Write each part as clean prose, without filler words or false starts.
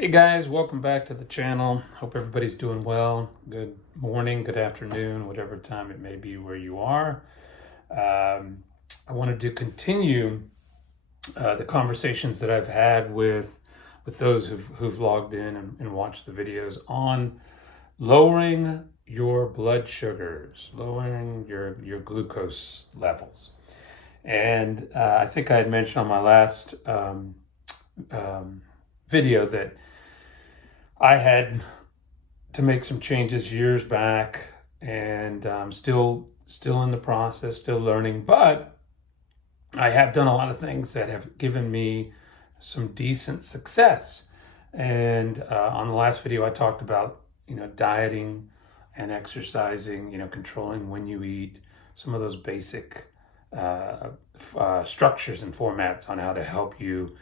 Hey guys, welcome back to the channel. Hope everybody's doing well. Good morning, good afternoon, whatever time it may be where you are. I wanted to continue the conversations that I've had with those who've logged in and watched the videos on lowering your blood sugars, lowering your glucose levels. And I think I had mentioned on my last video that I had to make some changes years back, and I'm still in the process, still learning, but I have done a lot of things that have given me some decent success. And on the last video, I talked about dieting and exercising, controlling when you eat, some of those basic structures and formats on how to help you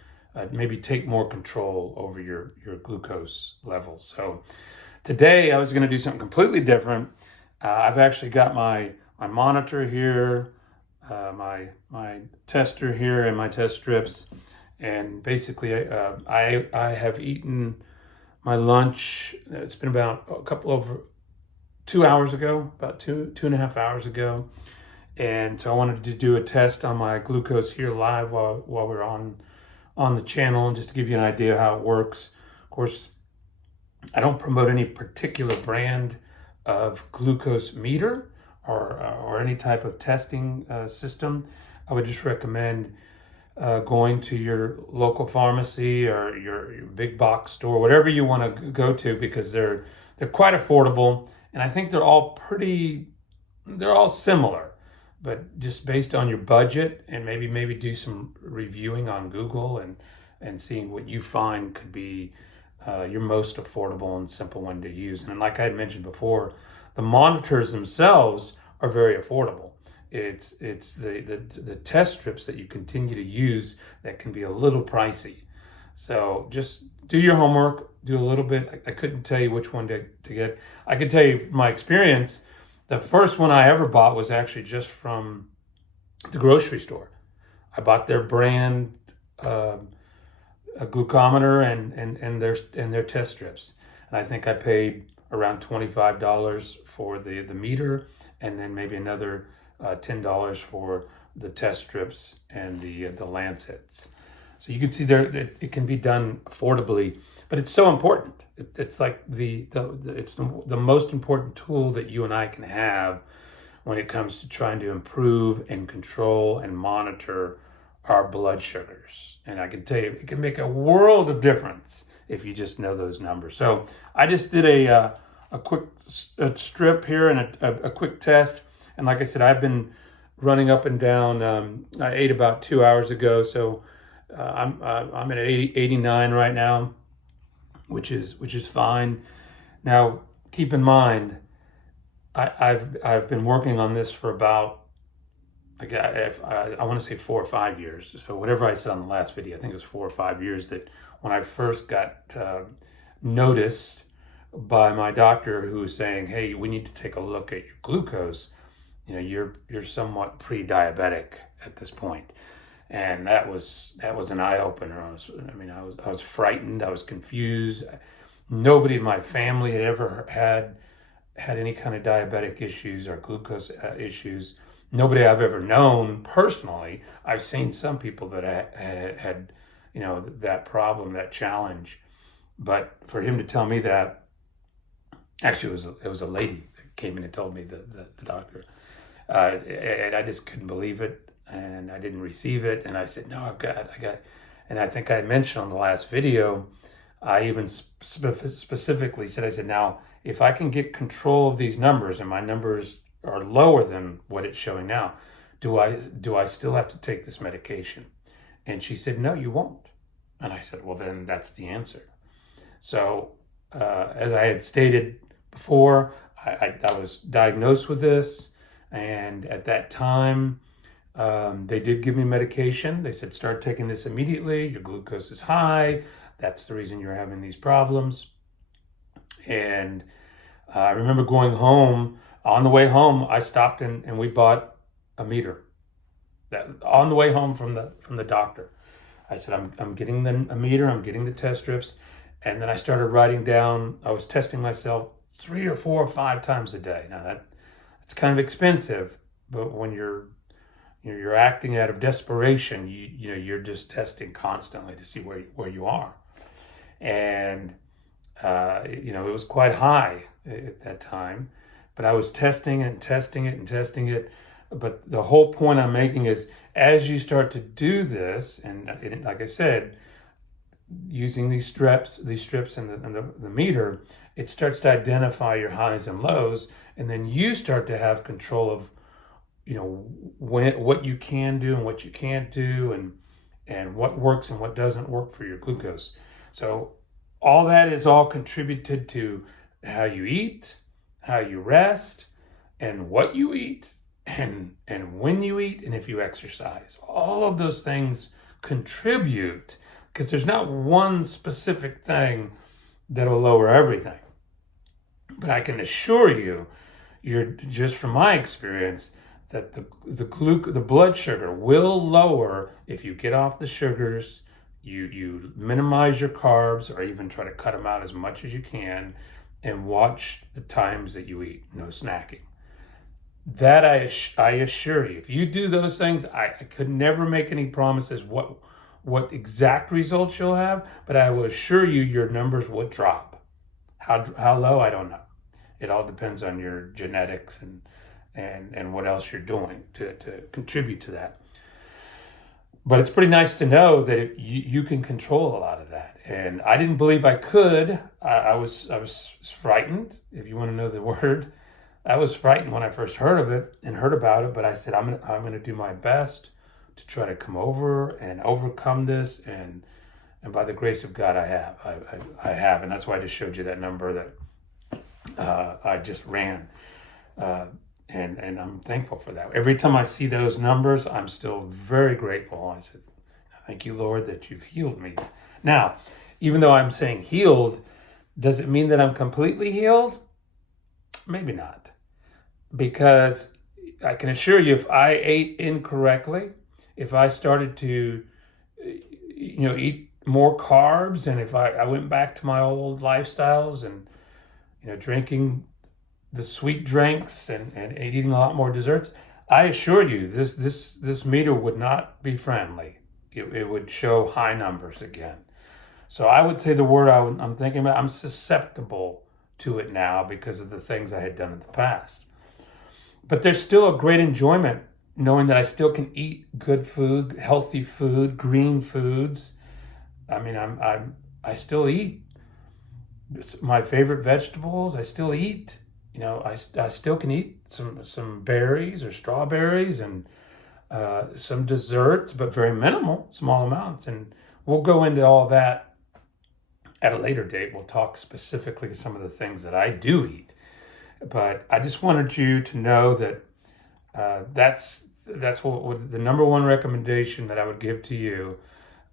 maybe take more control over your glucose levels. So today I was going to do something completely different. I've actually got my monitor here, my tester here, and my test strips. And basically, I have eaten my lunch. It's been about a couple over 2 hours ago, about two and a half hours ago. And so I wanted to do a test on my glucose here live while we're on the channel, and just to give you an idea how it works. Of course, I don't promote any particular brand of glucose meter or any type of testing system. I would just recommend going to your local pharmacy or your big box store, whatever you want to go to, because they're quite affordable, and I think they're all similar. But just based on your budget, and maybe do some reviewing on Google and seeing what you find could be your most affordable and simple one to use. And like I had mentioned before, the monitors themselves are very affordable. It's the test strips that you continue to use that can be a little pricey. So just do your homework, do a little bit. I couldn't tell you which one to get. I could tell you from my experience, the first one I ever bought was actually just from the grocery store. I bought their brand a glucometer and their test strips. And I think I paid around $25 for the meter, and then maybe another $10 for the test strips and the lancets. So you can see there that it can be done affordably, but it's so important. It's like it's the most important tool that you and I can have when it comes to trying to improve and control and monitor our blood sugars. And I can tell you, it can make a world of difference if you just know those numbers. So I just did a quick strip here and a quick test. And like I said, I've been running up and down. I ate about 2 hours ago, so I'm at 89 right now, which is fine. Now, keep in mind, I've been working on this for about, I want to say 4 or 5 years. So whatever I said on the last video, I think it was 4 or 5 years, that when I first got noticed by my doctor, who was saying, "Hey, we need to take a look at your glucose. You're somewhat pre-diabetic at this point." And that was an eye opener. I was frightened. I was confused. Nobody in my family had ever had any kind of diabetic issues or glucose issues. Nobody I've ever known personally. I've seen some people that had that problem, that challenge. But for him to tell me that, actually it was a lady that came in and told me, the doctor, and I just couldn't believe it. And I didn't receive it. And I said, no, I got, and I think I mentioned on the last video, I even specifically said, I said, now, if I can get control of these numbers and my numbers are lower than what it's showing now, do I still have to take this medication? And she said, no, you won't. And I said, well, then that's the answer. So as I had stated before, I was diagnosed with this. And at that time, they did give me medication. They said, start taking this immediately. Your glucose is high. That's the reason you're having these problems. And I remember going home. On the way home, I stopped and we bought a meter. That on the way home from the doctor, I said, I'm getting a meter. I'm getting the test strips, And then I started writing down, I was testing myself 3 or 4 or 5 times a day. Now it's kind of expensive, but when you're acting out of desperation, you're just testing constantly to see where you are. And it was quite high at that time, but I was testing it and testing it and testing it. But the whole point I'm making is, as you start to do this, and like I said, using these strips and the meter, it starts to identify your highs and lows, and then you start to have control of, what you can do and what you can't do, and what works and what doesn't work for your glucose. So all that is all contributed to how you eat, how you rest, and what you eat, and when you eat, and if you exercise. All of those things contribute, because there's not one specific thing that'll lower everything. But I can assure you, just from my experience, that the blood sugar will lower if you get off the sugars, you minimize your carbs, or even try to cut them out as much as you can, and watch the times that you eat, no snacking. That I assure you, if you do those things, I could never make any promises what exact results you'll have, but I will assure you your numbers will drop. How low, I don't know. It all depends on your genetics and what else you're doing to contribute to that. But it's pretty nice to know that you can control a lot of that. And I didn't believe I could. I was frightened, if you want to know the word. I was frightened when I first heard about it, but I said, I'm gonna do my best to try to come over and overcome this, and by the grace of God, I have, and that's why I just showed you that number that I just ran, and I'm thankful for that. Every time I see those numbers, I'm still very grateful. I said, thank you, Lord, that you've healed me. Now, even though I'm saying healed, does it mean that I'm completely healed? Maybe not, because I can assure you, if I ate incorrectly, if I started to, eat more carbs, and if I went back to my old lifestyles and, drinking the sweet drinks and eating a lot more desserts, I assure you, this meter would not be friendly. It would show high numbers again. So I would say the word I'm thinking about, I'm susceptible to it now because of the things I had done in the past. But there's still a great enjoyment knowing that I still can eat good food, healthy food, green foods. I mean, I still eat my favorite vegetables. I still eat. I still can eat some berries or strawberries and some desserts, but very minimal, small amounts. And we'll go into all that at a later date. We'll talk specifically some of the things that I do eat. But I just wanted you to know that that's what the number one recommendation that I would give to you.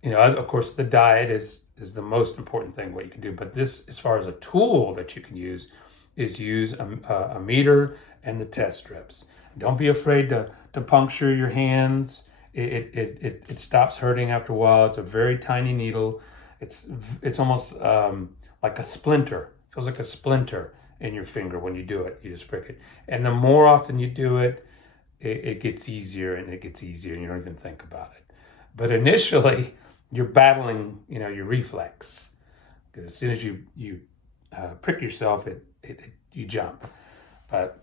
Of course, the diet is the most important thing, what you can do. But this, as far as a tool that you can use, is use a meter and the test strips. Don't be afraid to puncture your hands. It stops hurting after a while. It's a very tiny needle. It's almost like a splinter. It feels like a splinter in your finger when you do it. You just prick it. And the more often you do it, it gets easier and it gets easier, and you don't even think about it. But initially, you're battling, your reflex, because as soon as you prick yourself, you jump. But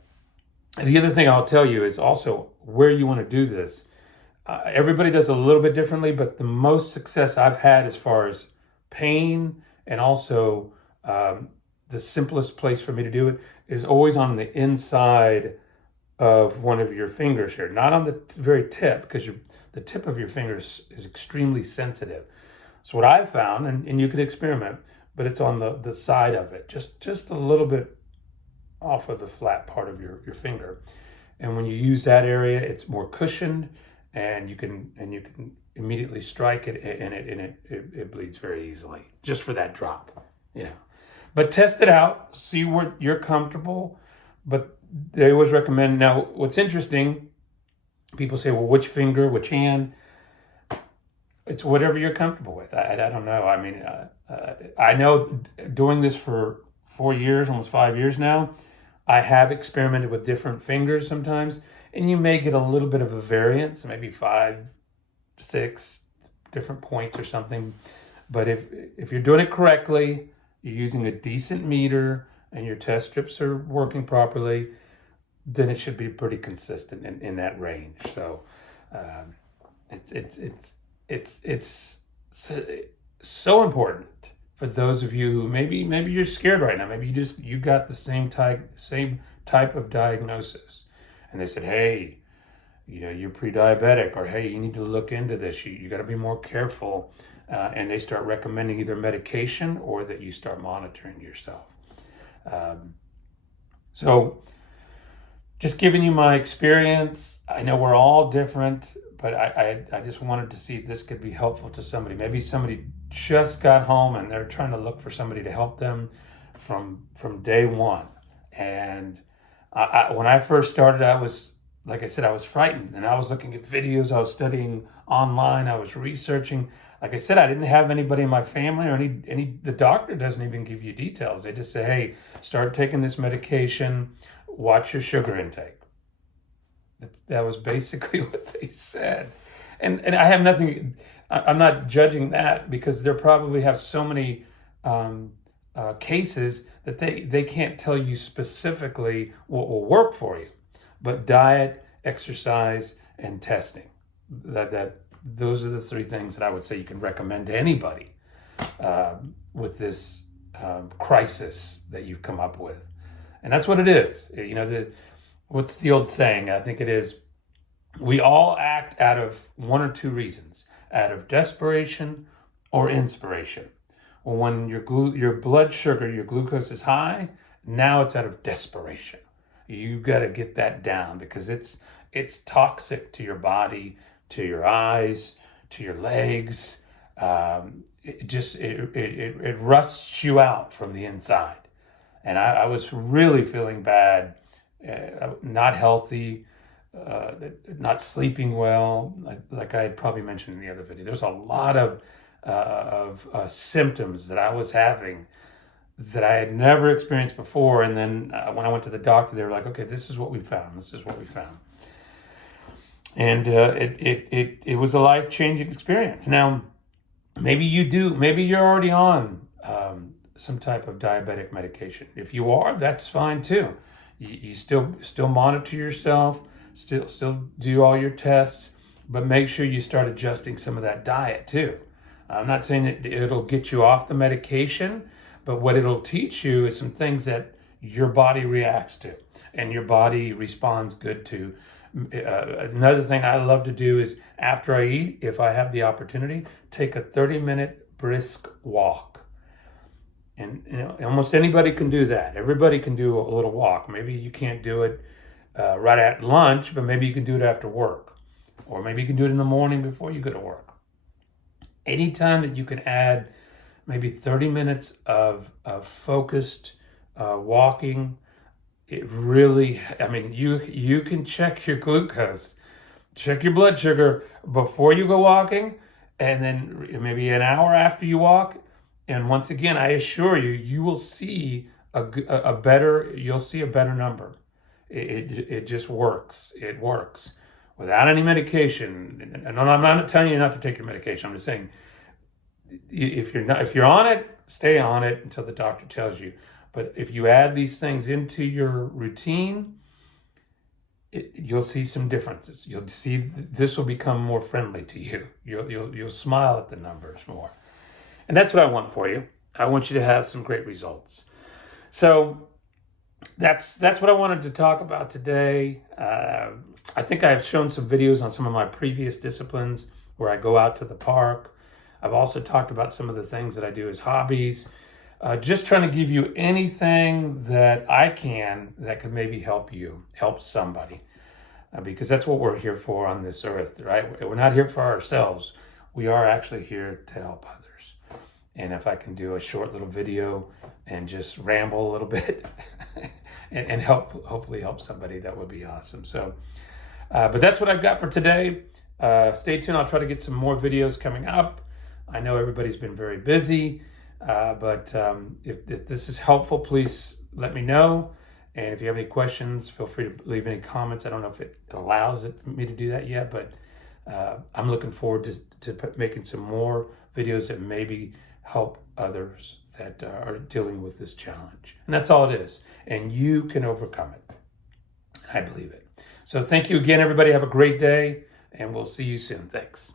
the other thing I'll tell you is also where you want to do this. Everybody does a little bit differently, but the most success I've had as far as pain, and also the simplest place for me to do it, is always on the inside of one of your fingers here, not on the very tip, because the tip of your fingers is extremely sensitive. So what I've found, and you could experiment, but it's on the side of it, just a little bit off of the flat part of your finger. And when you use that area, it's more cushioned, and you can immediately strike it, and it bleeds very easily, just for that drop, But test it out, see where you're comfortable. But they always recommend. Now, what's interesting, people say, well, which finger, which hand? It's whatever you're comfortable with. I don't know. I mean, I know doing this for 4 years, almost 5 years now, I have experimented with different fingers sometimes, and you may get a little bit of a variance, maybe 5, 6 different points or something. But if you're doing it correctly, you're using a decent meter, and your test strips are working properly, then it should be pretty consistent in that range. So it's so important for those of you who maybe you're scared right now. Maybe you got the same type of diagnosis, and they said, hey, you're pre-diabetic, or hey, you need to look into this. You got to be more careful, and they start recommending either medication or that you start monitoring yourself. So just giving you my experience. I know we're all different, but I just wanted to see if this could be helpful to somebody. Maybe somebody just got home and they're trying to look for somebody to help them from day one. And when I first started, like I said, I was frightened, and I was looking at videos, I was studying online, I was researching. Like I said, I didn't have anybody in my family or the doctor doesn't even give you details. They just say, hey, start taking this medication, watch your sugar intake. That was basically what they said. And I have nothing, I'm not judging that, because they probably have so many cases that they can't tell you specifically what will work for you. But diet, exercise, and testing. Those are the 3 things that I would say you can recommend to anybody with this crisis that you've come up with. And that's what it is. What's the old saying? I think it is, we all act out of 1 or 2 reasons, out of desperation or inspiration. Well, when your blood sugar, your glucose is high, now it's out of desperation. You got to get that down, because it's toxic to your body, to your eyes, to your legs. It rusts you out from the inside. And I was really feeling bad, not healthy, not sleeping well. Like I had probably mentioned in the other video, there's a lot of symptoms that I was having that I had never experienced before. And then when I went to the doctor, they were like, okay, this is what we found. This is what we found. And it was a life-changing experience. Now, maybe you're already on some type of diabetic medication. If you are, that's fine too. You still monitor yourself, still do all your tests, but make sure you start adjusting some of that diet too. I'm not saying that it'll get you off the medication, but what it'll teach you is some things that your body reacts to and your body responds good to. Another thing I love to do is, after I eat, if I have the opportunity, take a 30-minute brisk walk. And almost anybody can do that. Everybody can do a little walk. Maybe you can't do it right at lunch, but maybe you can do it after work. Or maybe you can do it in the morning before you go to work. Anytime that you can add maybe 30 minutes of focused walking, it really, you can check your glucose, check your blood sugar before you go walking, and then maybe an hour after you walk. And once again, I assure you, you will see a better number. It just works. It works without any medication. And I'm not telling you not to take your medication. I'm just saying, if you're on it, stay on it until the doctor tells you. But if you add these things into your routine, you'll see some differences. You'll see this will become more friendly to you. You'll smile at the numbers more. And that's what I want for you. I want you to have some great results. So that's what I wanted to talk about today. I think I've shown some videos on some of my previous disciplines where I go out to the park. I've also talked about some of the things that I do as hobbies. Just trying to give you anything that I can that could maybe help somebody. Because that's what we're here for on this earth, right? We're not here for ourselves. We are actually here to help others. And if I can do a short little video and just ramble a little bit and hopefully help somebody, that would be awesome. So, but that's what I've got for today. Stay tuned. I'll try to get some more videos coming up. I know everybody's been very busy. But if this is helpful, please let me know. And if you have any questions, feel free to leave any comments. I don't know if it allows me to do that yet, but I'm looking forward to making some more videos that maybe help others that are dealing with this challenge. And that's all it is. And you can overcome it. I believe it. So thank you again, everybody. Have a great day, and we'll see you soon. Thanks.